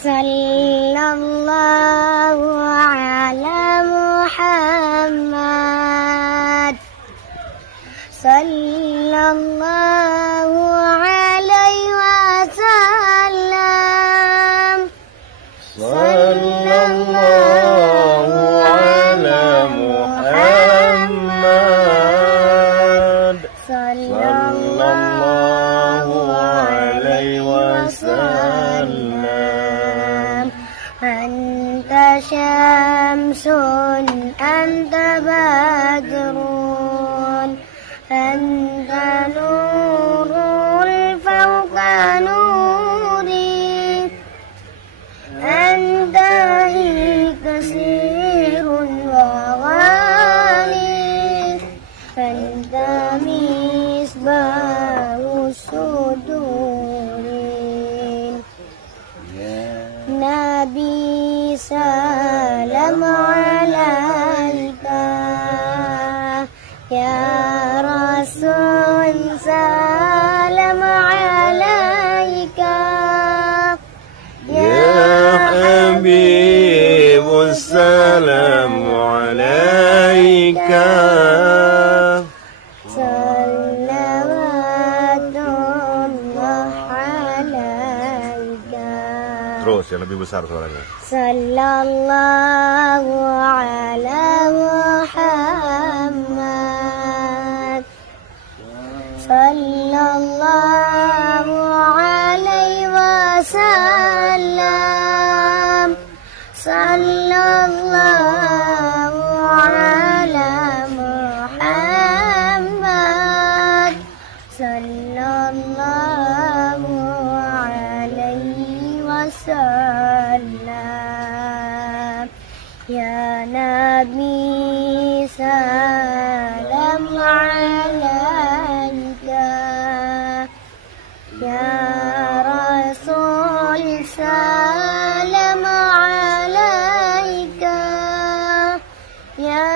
Sallallahu ala Muhammad. Sallallahu alaihi wasallam. Sallallahu ala Muhammad. Sallallahu alaihi wasallam. Anta syamsun, anta badrun, anta nurul fawqa nuri, anta iksirun wa ghani, anta misbahu sudurin. Nabi salam alaika, ya Rasul salam alaika, Ya Habib Assalamu alaika. salawatullah alaika. Terus yang lebih besar suaranya. Sallallahu ala Muhammad. Sallallahu alaihi wasallam. Sallallahu ala Muhammad. Sallallahu alaihi wasallam. Ya Nabi salam alaika, ya Rasul salam alaika, ya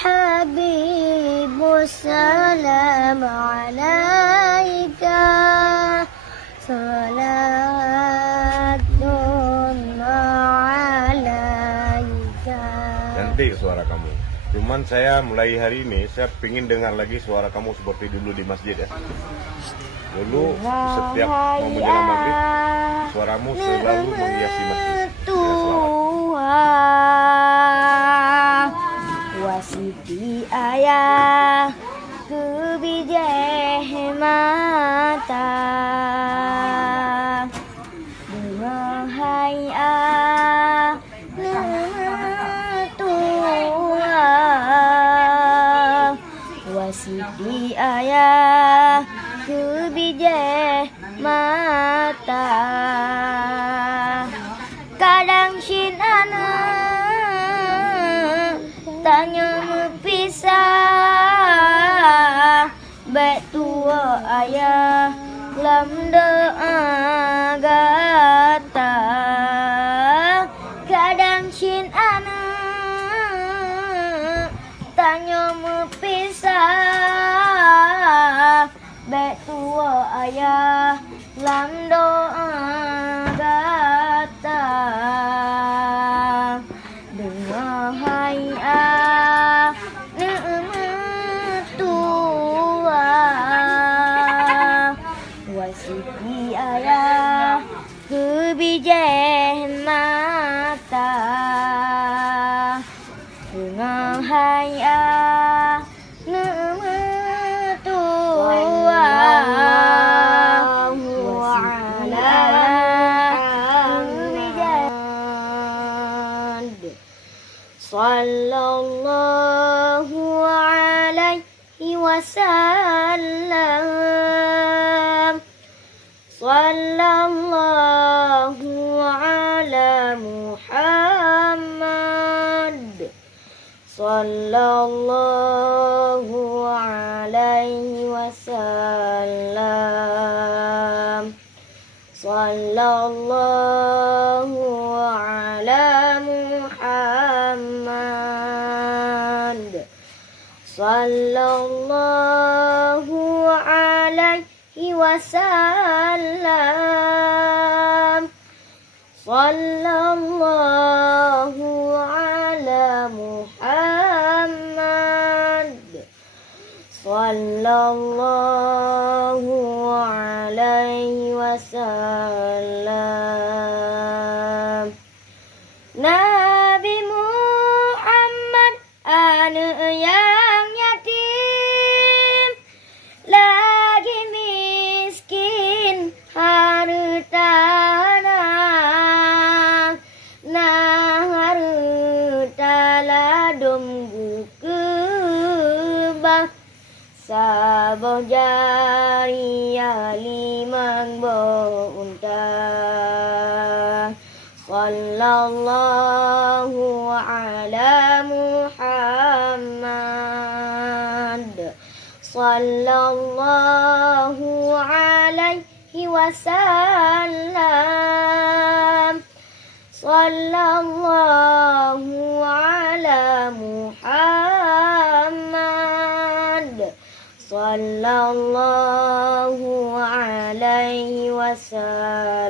Habib salam alaika. Salatullah alaika. Cantik suara kamu. Cuman saya mulai hari ini saya ingin dengar lagi suara kamu seperti dulu di masjid ya. Dulu setiap mau menjelang maghrib suaramu selalu menghiasi masjid. Tuhan wasiti ayah kebijah mata dengan hayah Tuhan wasiti ayah kebijah mata. Kadang shin anak tanya berpisah, baik tua ayah lam doa gata. Kadang shin anak tanya berpisah, baik tua ayah lam doa gata. Dengar hayah nikmat Tuhan wasiti ayah kebijah mata. Dengar hayah nikmat Tuhan sallallahu alaihi wasallam. Sallallahu ala Muhammad. Sallallahu alaihi wasallam. Sallallahu ala Muhammad. Sallallahu alaihi wasallam. Sallallahu ala Muhammad. Sallallahu alaihi wasallam. Nabi Muhammad anak yang yatim, lagi miskin hartana, nah harta ladum kebah, saboh jariah limang bonta. Sallallahu ala Muhammad. Sallallahu alaihi wasallam. Sallallahu ala Muhammad. Sallallahu alaihi wasallam.